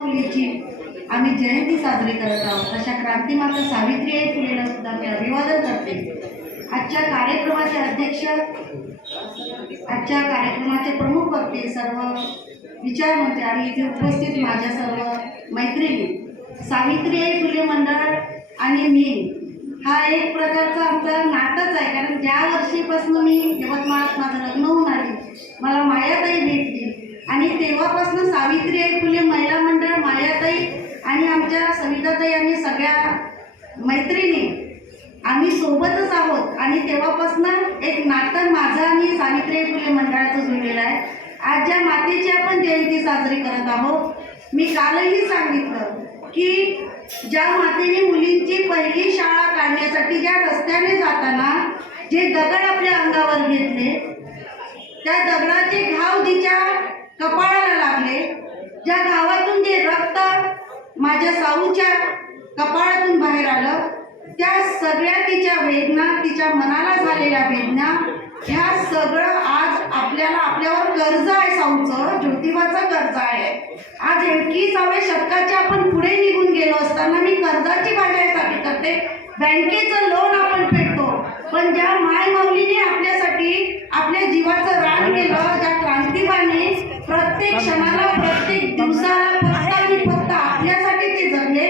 फुलेची आम्ही जयंती साजरी करत आहोत। अशा क्रांतीमाता सावित्रीबाई फुलेला सुद्धा मी अभिवादन करते। आजच्या कार्यक्रमाचे अध्यक्ष, आजच्या कार्यक्रमाचे प्रमुख वक्ते, सर्व विचारमंत्री आणि इथे उपस्थित माझ्या सर्व मैत्रिणी, सावित्रीबाई फुले मंडळ आणि मी हा एक प्रकारचा आमचा नातच आहे। कारण ज्या वर्षीपासून मी यवतमाळात माझं लग्न होऊन आली, मला मायाताई भेटली आणि तेव्हापासून सावित्रीबाई फुले महिला मंडळ, मायाताई आणि आमच्या सविताताई आणि सगळ्या मैत्रिणी आम्ही सोबतच आहोत। आणि तेव्हापासून एक नातं माझं आणि सावित्रीबाई फुले मंडळाचं जुळलेलं आहे। आज ज्या मातेची आपण जयंती साजरी करत आहोत, मी कालही सांगितलं की ज्या मातेने मुलींची पहिली शाळा काढण्यासाठी ज्या रस्त्याने जाताना जे दगड आपल्या अंगावर घेतले, त्या दगडाचे घाव तिच्या कपाळाला लागले, ज्या घावातून जे रक्त माझ्या साऊच्या कपाळातून बाहेर आलं, त्या सगळ्या तिच्या वेदना, तिच्या मनाला झालेल्या वेदना, ह्या सगळं आज आपल्यावर कर्ज आहे। साऊचं, ज्योतिबाचं कर्ज आहे। आज 21व्या शतकाच्या आपण पुढे निघून गेलो असताना मी कर्जाची भाषा यासाठी करते, बँकेचं लोन आपण फेडतो, पण ज्या मायमाऊलीने आपल्यासाठी आपल्या जीवाचं रान केलं, ज्या क्रांतीबाईने प्रत्येक क्षणाला, प्रत्येक दिवसाला फक्त आणि फक्त आपल्यासाठी ते जगले,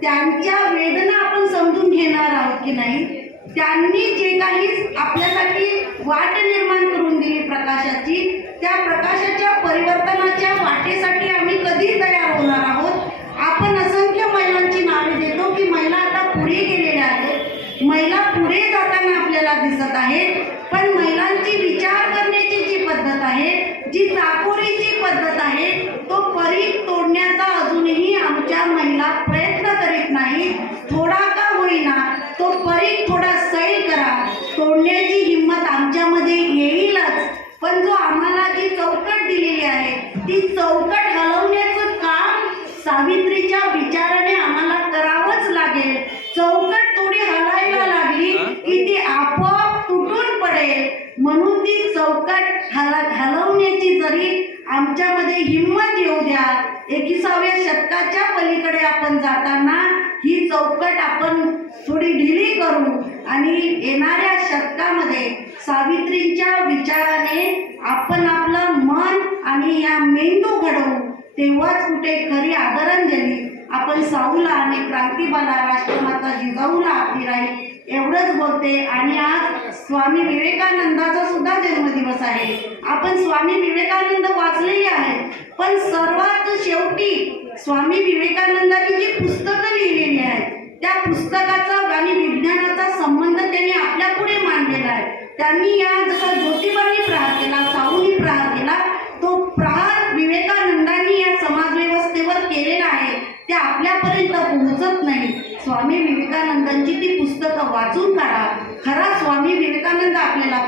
त्यांच्या वेदना आपण समजून घेणार आहोत की नाही? त्यांनी जे काही आपल्यासाठी वाट निर्माण करून दिली प्रकाशाची, त्या प्रकाशाच्या परिवर्तनाच्या वाटेसाठी आम्ही कधी तयार होणार आहोत? आपण असंख्य महिलांची नावे देतो की महिला आता पुढे गेलेल्या आहेत, महिला पुढे जाताना आपल्याला दिसत आहेत, पण महिलांची विचार करण्याची जी पद्धत आहे, जी चाकोरीची पद्धत आहे, तो परीघ तोडण्याचा अजूनही आमच्या महिला प्रयत्न करीत नाही। थोडा का होईना तो परीघ थोडा सैल करा, तोडण्याची हिंमत आमच्यामध्ये येईलच, पण जो आम्हाला जी चौकट दिलेली आहे, ती चौकट हलवण्याचं काम सावित्रीच्या विचाराने आम्हाला करावंच लागेल। चौकट थोडी हलायला लागली की ती आपोआप तुटून पडेल, म्हणून ती चौकट हलवण्याची जरी आमच्यामध्ये हिंमत येऊ द्या। 21व्या शतकाच्या पलीकडे आपण जाताना ही चौकट आपण थोडी ढिली करू आणि येणाऱ्या शतकामध्ये सावित्रींच्या विचाराने आपण आपलं मन आणि या मेंदू घडवू, तेव्हाच कुठे खरी आदरांजली आपण साऊला आणि क्रांतीबाला, राष्ट्रमाता जिजाऊला आपली राहील। एवढंच बोलते। आणि आज स्वामी विवेकानंदाचा सुद्धा जन्मदिवस आहे। आपण स्वामी विवेकानंद वाचलेले आहेत, पण सर्वात शेवटी स्वामी विवेकानंदांनी जी पुस्तकं लिहिलेली आहेत, त्या पुस्तकाचा आणि विज्ञानाचा संबंध त्यांनी आपल्या पुढे मांडलेला आहे। त्यांनी या जसा ज्योतिबांनी प्रहार केला, साऊंनी प्रहार केला, तो प्रहार विवेकानंदांनी या समाजव्यवस्थेवर केलेला आहे, ते आपल्यापर्यंत पोहोचत नाही। स्वामी विवेकानंदांची ती पुस्तकं वाचून काढा, खरा स्वामी विवेकानंद आपल्याला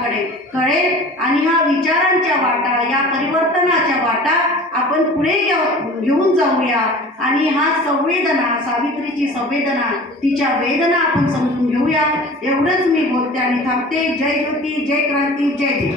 कळेल आणि हा विचारांच्या वाटा, या परिवर्तनाच्या वाटा आपण पुढे घेऊन जाऊया आणि हा संवेदना, सावित्रीची संवेदना, तिच्या वेदना आपण समजून घेऊया। एवढंच मी बोलते आणि थांबते। जय ज्योती, जय क्रांती, जय देव।